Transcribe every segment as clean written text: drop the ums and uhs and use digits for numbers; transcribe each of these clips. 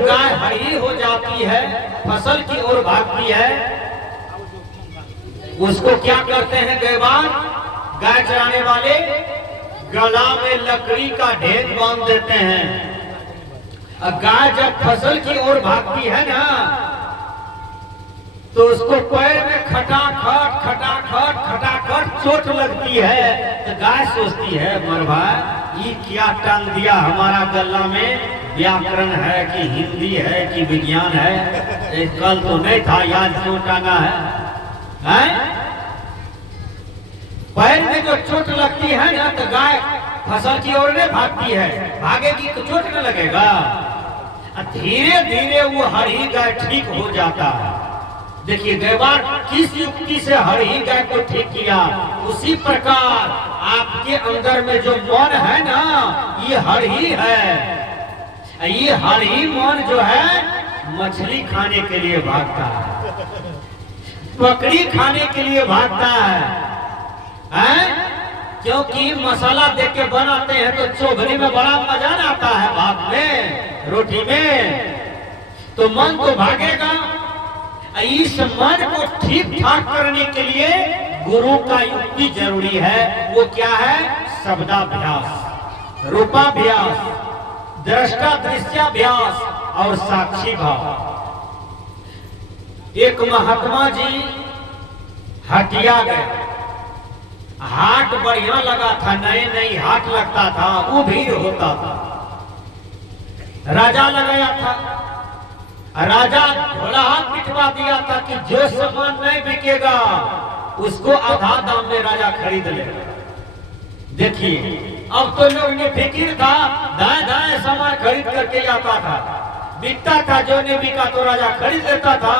गाय हरी हो जाती है, फसल की ओर भागती है, उसको क्या करते हैं गैवान? गाय चराने वाले गला में लकड़ी का ढेर बांध देते हैं। अब गाय जब फसल की ओर भागती है ना, तो उसको पैर में खटाखट खटाखट खटाखट चोट लगती है। तो गाय सोचती है, मरभा ये क्या टांग दिया हमारा गला में? व्याकरण है कि हिंदी है कि विज्ञान है? कल तो नहीं था, आज क्यों टांगा है? पैर में जो चोट लगती है ना, तो गाय फसल की ओर नहीं भागती है, भागेगी तो चोट न लगेगा। धीरे धीरे वो हरी गाय ठीक हो जाता है। देखिए गैवान किस युक्ति से हरी गाय को ठीक किया, उसी प्रकार आपके अंदर में जो मन है ना, ये हरी है। ये हरी मन जो है मछली खाने के लिए भागता है, बकरी खाने के लिए भागता है, क्योंकि मसाला देख के बनाते हैं तो चोभरी में बड़ा मजा आता है, भात में, रोटी में, तो मन तो भागेगा। इस मन को ठीक ठाक करने के लिए गुरु का युक्ति जरूरी है। वो क्या है? शब्दाभ्यास, रूपाभ्यास, दृष्टा दृश्याभ्यास और साक्षी भाव। एक महात्मा जी हटिया गए, हाट बढ़िया लगा था, नए नई हाट लगता था, वो भीड़ होता था। राजा लगाया था, राजा भोला पिटवा दिया था कि जो सामान नहीं बिकेगा उसको आधा दाम में राजा खरीद लेगा। देखिए अब तो लोग ने फिक्र था, दाएं दाएं सामान खरीद करके आता था, बिकता था, जो नहीं बिका तो राजा खरीद लेता था।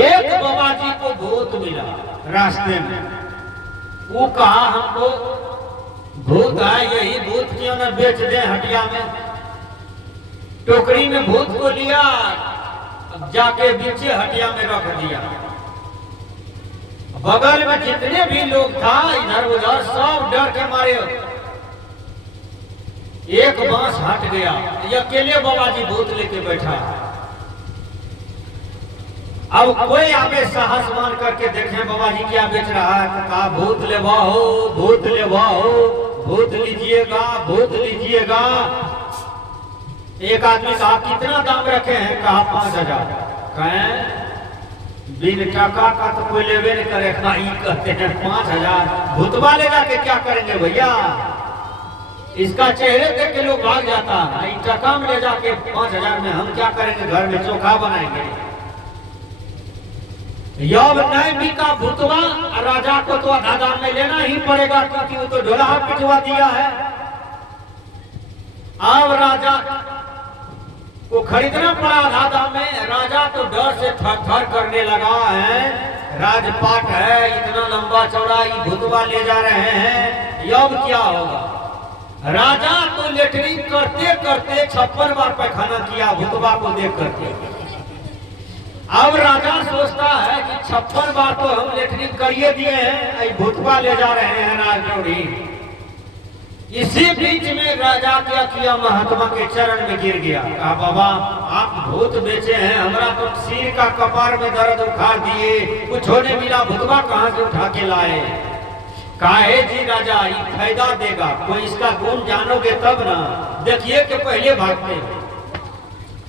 एक बाबा जी को भूत मिला रास्ते में, वो कहा हमको भूत है, यही भूत क्यों न बेच दे हटिया में। टोकरी में भूत को लिया, जाके बीचे हटिया में रख दिया। बगल में जितने भी लोग था इधर उधर सब डर के मारे, एक बांस हट गया, अकेले बाबा जी भूत लेके बैठा। अब कोई आगे साहस मान करके देखे बाबा जी क्या बेच रहा है, कहा भूत लेवा हो, भूत लेवा हो, भूत लीजिएगा, भूत लीजिएगा। एक आदमी कहा कितना दाम रखे हैं? कहा 5000। कहें बिन टका का तो कोई लेवे नहीं करे, कहते हैं 5000। भूतवा ले जाके क्या करेंगे भैया? इसका चेहरे देख के लोग भाग जाता है, टका में ले जाके 5000 में हम क्या करेंगे? घर में चोखा बनाएंगे। यब नहीं बिका भूतवा, राजा को तो आधा दाम में लेना ही पड़ेगा, क्योंकि वो तो ढोला पिटवा दिया है। अब राजा को खरीदना पड़ा आधा दाम में। राजा तो डर से थर-थर करने लगा है, राजपाट है, इतना लंबा चौड़ा, ये भूतवा ले जा रहे हैं, अब क्या होगा? राजा तो लेटरिन करते करते 56 बार पैखाना किया भूतवा को देख करके। अब राजा सोचता है कि 56 बार तो हम लेटरिन करिए दिए हैं, भूतवा ले जा रहे हैं राजौड़ी। इसी बीच में राजा क्या किया, महात्मा के चरण में गिर गया। कहा बाबा आप भूत बेचे हैं, हमरा तो सिर का कपार में दर्द उखाड़ दिए, कुछ होने मिला, भूतवा कहाँ से उठा के लाए? काहे जी राजा ये फायदा देगा, कोई इसका गुण जानोगे तब ना, देखिए कि पहले भागते।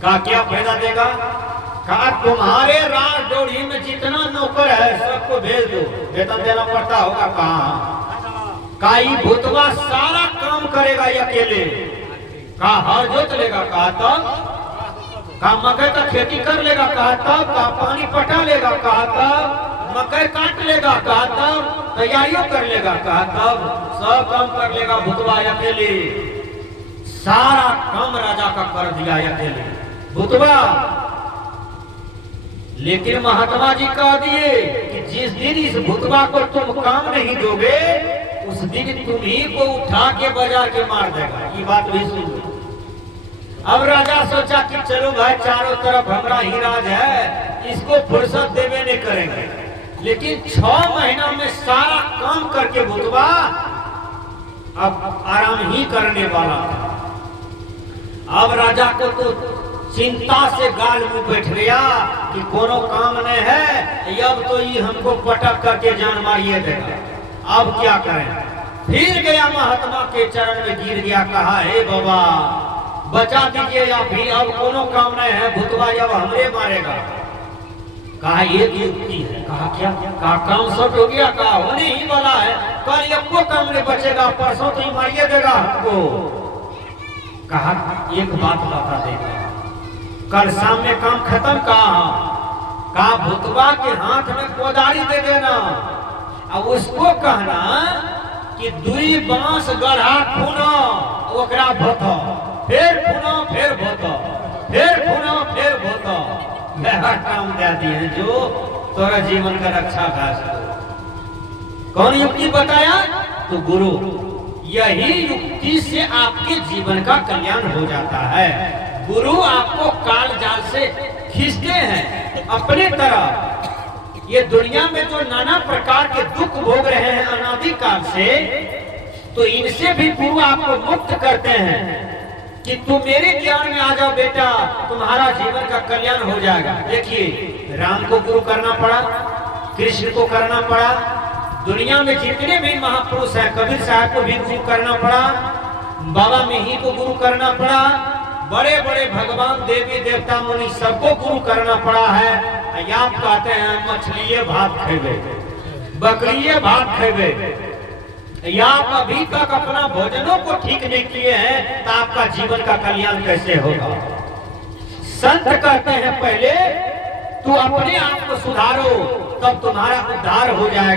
कहा क्या फायदा देगा? कहा तुम्हारे राजौड़ी में जितना नौकर है सबको भेज दो, वेतन देना पड़ता होगा। कहा काई भूतवा सारा काम करेगा अकेले। कहा हर जोत लेगा, कहा तब। कहा मकई का खेती कर लेगा, कहा तब। कहा पानी पटा लेगा, कहा तब। मकई काट लेगा, कहा तब। तैयारियों कर लेगा, कहा तब। सब काम कर लेगा भूतवा अकेले, सारा काम राजा का कर दिया अकेले भूतवा। लेकिन महात्मा जी कह दिए कि जिस दिन इस भूतवा को तुम काम नहीं दोगे, उस दिन तुम्ही को उठा के बाजार के मार देगा। ये बात भी सुन लो। अब राजा सोचा कि चलो भाई चारों तरफ हमारा ही राज है, इसको फुर्सत देवे नहीं करेंगे। लेकिन 6 महीना में सारा काम करके भूतवा अब आराम ही करने वाला था। अब राजा को तो चिंता से गाल मुंह बैठ गया कि कोनो काम नहीं है, अब तो ये हमको पटक करके जान मारिए देगा, अब क्या करें। फिर गया महात्मा के चरण में गिर गया, कहा हे बाबा बचा दीजिए, या फिर अब कोनो काम नहीं है, भूतवा अब हमरे मारेगा। कहा एक युक्ति है। कहा क्या? कहा काम सब हो गया, कहा होने ही वाला है, कल एको काम नहीं बचेगा, परसों तो ही मारिए देगा हमको। कहा एक बात बता देगा, कल शाम में काम खत्म। कहा भूतवा के हाथ में कोदारी दे देना, अब उसको कहना कि दुई बांस गढ़ा खूना ओकरा भोतो, फिर खूना फिर भोतो, फिर खूना फिर भोतो। मेरा काम दे दिए जो तोरा जीवन का रक्षा कर सको। कौन युक्ति बताया? तो गुरु। यही युक्ति से आपके जीवन का कल्याण हो जाता है। गुरु आपको काल जाल से खींचते हैं अपने तरफ। ये दुनिया में जो नाना प्रकार के दुख भोग रहे हैं अनादि काल से, तो इनसे भी गुरु आपको मुक्त करते हैं कि तुम मेरे ज्ञान में आ जाओ बेटा, तुम्हारा जीवन का कल्याण हो जाएगा। देखिए राम को गुरु करना पड़ा, कृष्ण को करना पड़ा, दुनिया में जितने भी महापुरुष हैं, कबीर साहब को भी गुरु करना पड़ा, बाबा मिही को गुरु करना पड़ा, बड़े बड़े भगवान देवी देवता मुनि सबको गुरु करना पड़ा है। आप कहते हैं मछलिए भात खेबे, बकरिए भात खेबे, आप अभी तक अपना भोजनों को ठीक नहीं किए हैं, तो आपका जीवन का कल्याण कैसे होगा? संत कहते हैं पहले तू अपने आप को सुधारो, तब तुम्हारा उद्धार हो जाएगा।